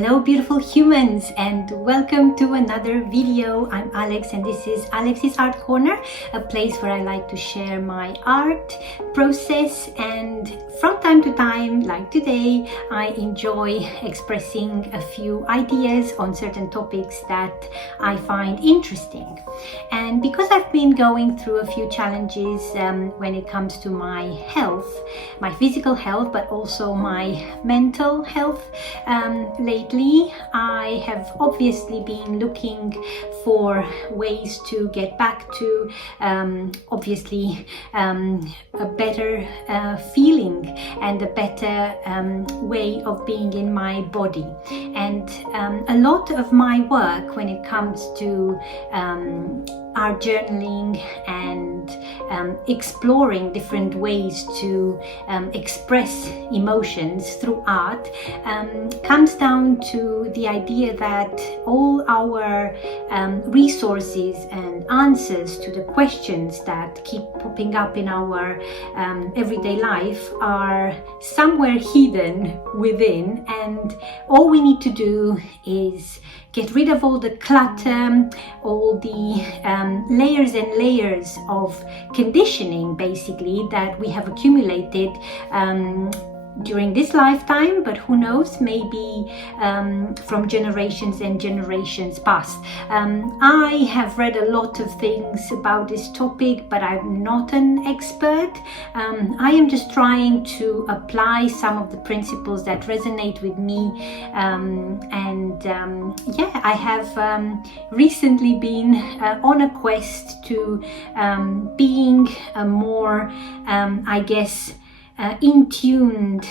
Hello beautiful humans, and welcome to another video. I'm Alex and this is Alex's Art Corner, a place where I like to share my art process, and from time to time, like today, I enjoy expressing a few ideas on certain topics that I find interesting. And because I've been going through a few challenges when it comes to my health, my physical health, but also my mental health, lately I have obviously been looking for ways to get back to obviously a better feeling and a better way of being in my body. And a lot of my work when it comes to art journaling and exploring different ways to express emotions through art comes down to the idea that all our resources and answers to the questions that keep popping up in our everyday life are somewhere hidden within, and all we need to do is get rid of all the clutter, all the layers and layers of conditioning basically that we have accumulated during this lifetime, but who knows, maybe from generations and generations past. I have read a lot of things about this topic, but I'm not an expert. I am just trying to apply some of the principles that resonate with me, yeah, I have recently been on a quest to being a more, I guess, in-tuned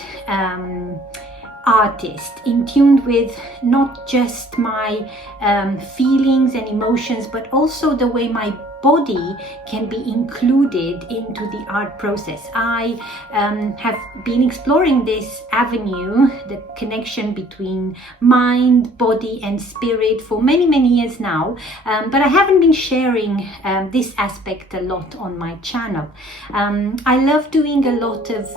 artist, in tune with not just my feelings and emotions, but also the way my body can be included into the art process. I have been exploring this avenue, the connection between mind, body and spirit for many years now, but I haven't been sharing this aspect a lot on my channel. I love doing a lot of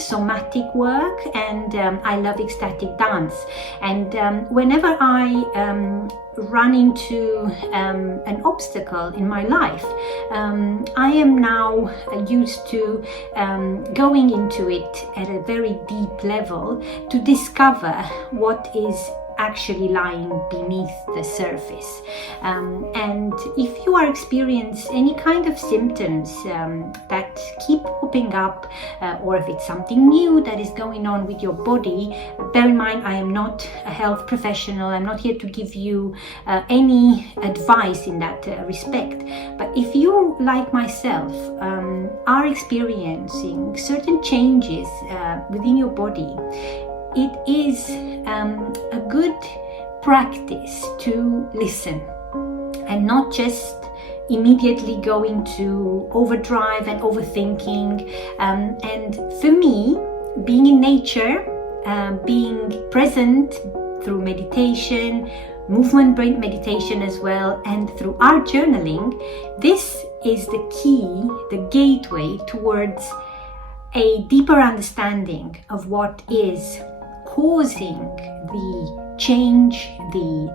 somatic work, and I love ecstatic dance, and whenever I run into an obstacle in my life, I am now used to going into it at a very deep level to discover what is actually lying beneath the surface. And if you are experiencing any kind of symptoms that keep popping up, or if it's something new that is going on with your body, bear in mind I am not a health professional. I'm not here to give you any advice in that respect. But if you, like myself, are experiencing certain changes within your body, it is a good practice to listen and not just immediately go into overdrive and overthinking. And for me, being in nature, being present through meditation, movement brain meditation as well, and through art journaling, this is the key, the gateway towards a deeper understanding of what is causing the change, the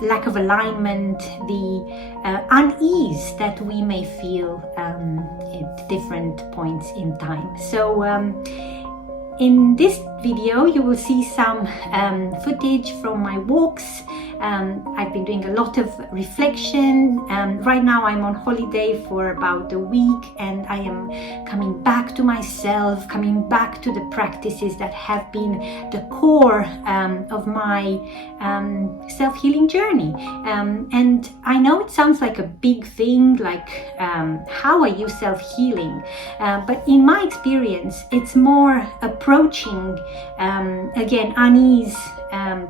lack of alignment, the unease that we may feel at different points in time. So in this video you will see some footage from my walks. I've been doing a lot of reflection. Right now I'm on holiday for about a week, and I am coming back to myself, coming back to the practices that have been the core of my self-healing journey. And I know it sounds like a big thing, like how are you self-healing? But in my experience, it's more approaching again, unease,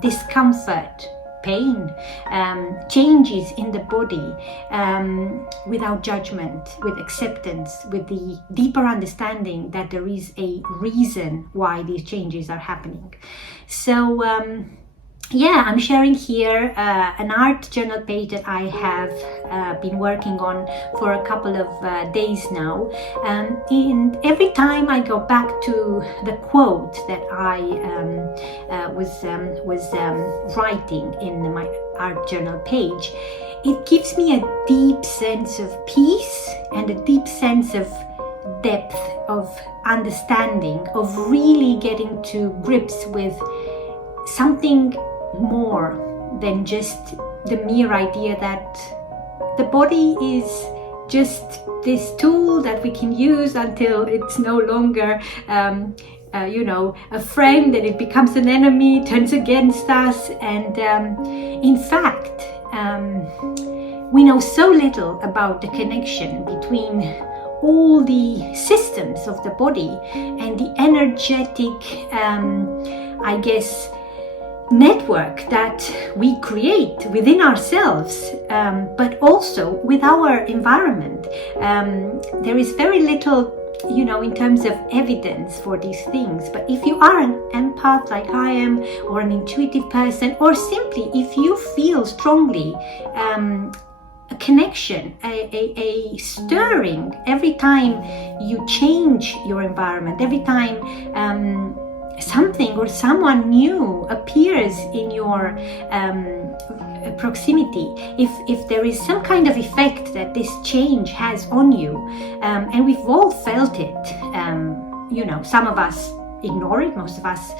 discomfort, pain, changes in the body, without judgment, with acceptance, with the deeper understanding that there is a reason why these changes are happening. So yeah, I'm sharing here an art journal page that I have been working on for a couple of days now. And every time I go back to the quote that I was writing in my art journal page, it gives me a deep sense of peace and a deep sense of depth of understanding, of really getting to grips with something more than just the mere idea that the body is just this tool that we can use until it's no longer a friend, and it becomes an enemy, turns against us. And in fact, we know so little about the connection between all the systems of the body and the energetic network that we create within ourselves, but also with our environment. There is very little, in terms of evidence for these things. But if you are an empath like I am, or an intuitive person, or simply if you feel strongly a connection, a stirring every time you change your environment, every time something or someone new appears in your proximity, if there is some kind of effect that this change has on you, and we've all felt it, some of us ignore it, most of us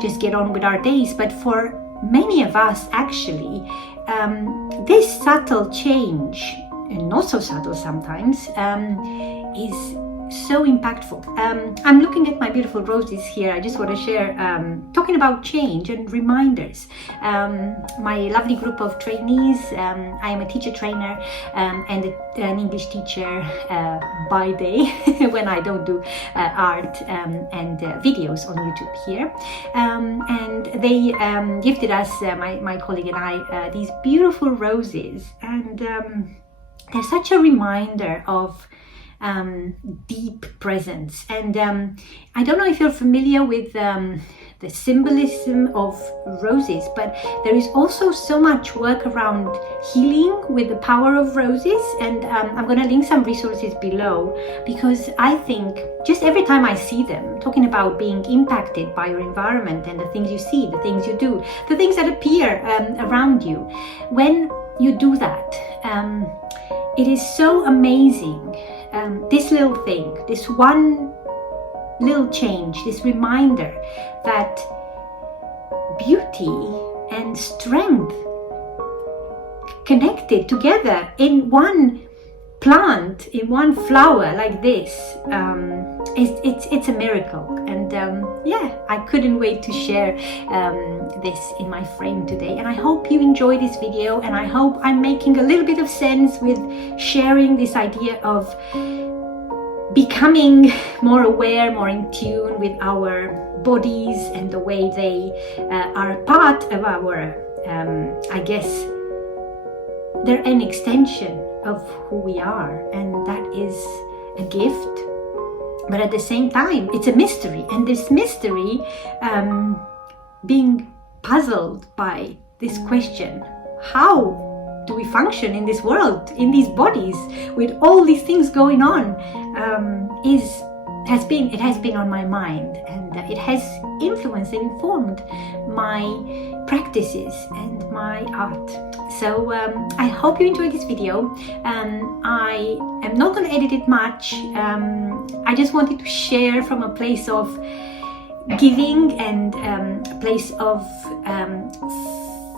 just get on with our days, but for many of us actually, this subtle change, and not so subtle sometimes, is so impactful. I'm looking at my beautiful roses here. I just want to share, talking about change and reminders. My lovely group of trainees, I am a teacher trainer and an English teacher by day when I don't do art and videos on YouTube here. And they gifted us, my colleague and I, these beautiful roses. And they're such a reminder of deep presence. And I don't know if you're familiar with the symbolism of roses, but there is also so much work around healing with the power of roses. And I'm going to link some resources below, because I think just every time I see them, talking about being impacted by your environment and the things you see, the things you do, the things that appear around you, when you do that, it is so amazing. This little thing, this one little change, this reminder that beauty and strength connected together in one plant, in one flower like this, it's a miracle. And I couldn't wait to share this in my frame today. And I hope you enjoy this video, and I hope I'm making a little bit of sense with sharing this idea of becoming more aware, more in tune with our bodies and the way they are a part of our, they're an extension of who we are, and that is a gift. But at the same time, it's a mystery, and this mystery, being puzzled by this question, how do we function in this world, in these bodies, with all these things going on, it has been on my mind, and it has influenced and informed my practices and my art. So I hope you enjoyed this video. I am not going to edit it much. I just wanted to share from a place of giving and a place of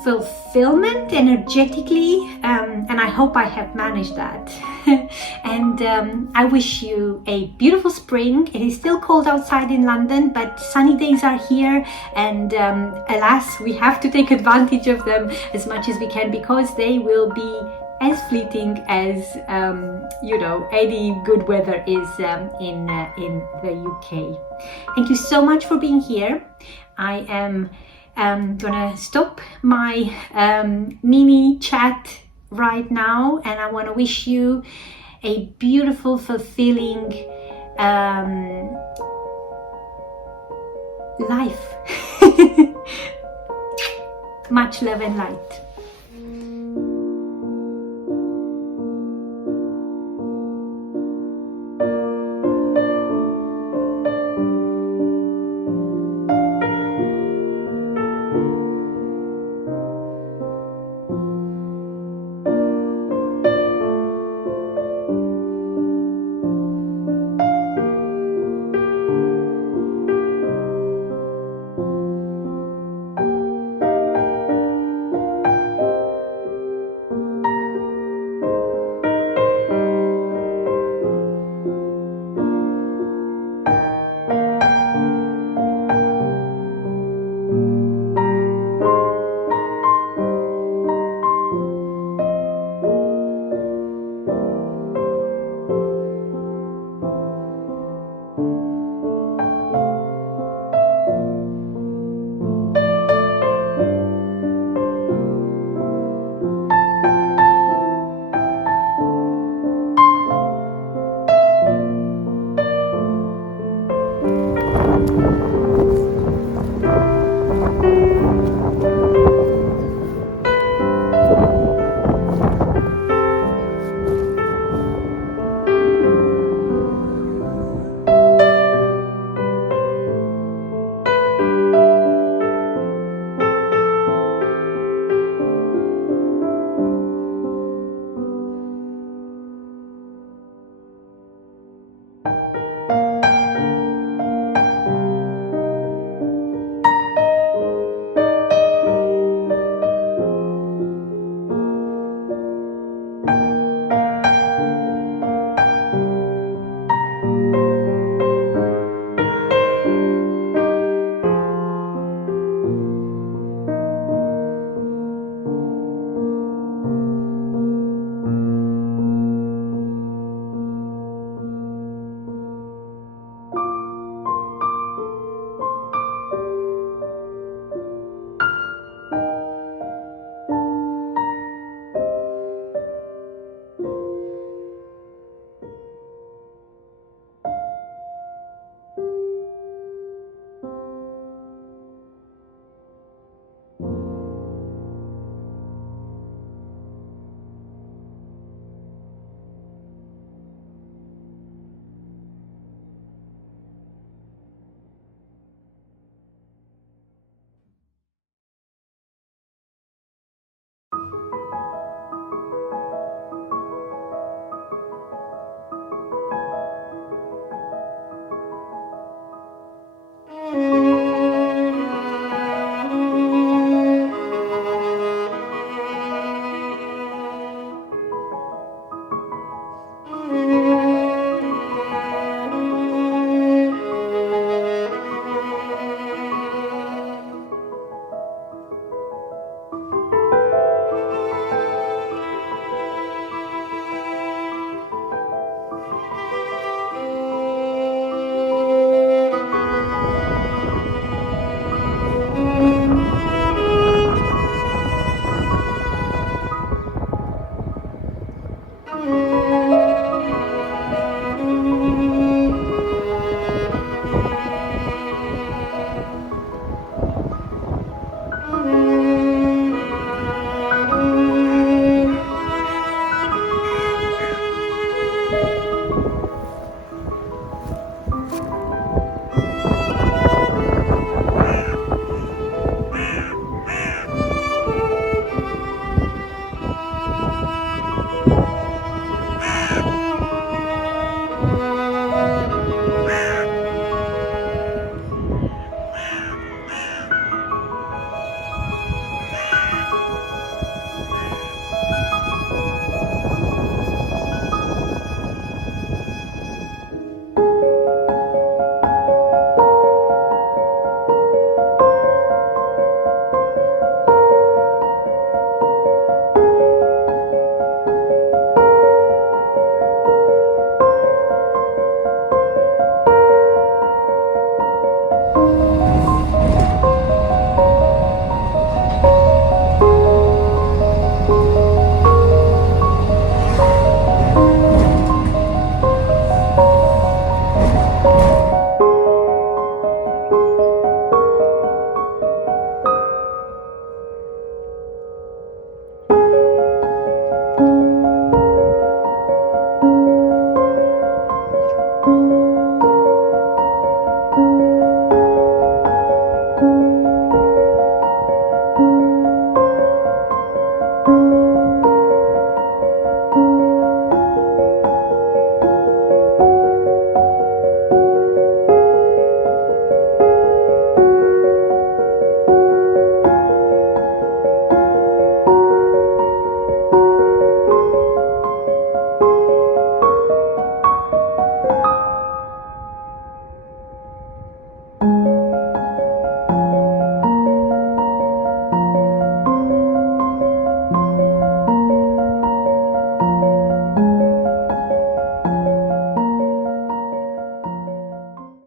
fulfillment energetically, and I hope I have managed that. And I wish you a beautiful spring. It is still cold outside in London, but sunny days are here, and alas, we have to take advantage of them as much as we can, because they will be as fleeting as any good weather is in the UK. Thank you so much for being here. I am gonna stop my mini chat right now, and I want to wish you a beautiful, fulfilling life. Much love and light.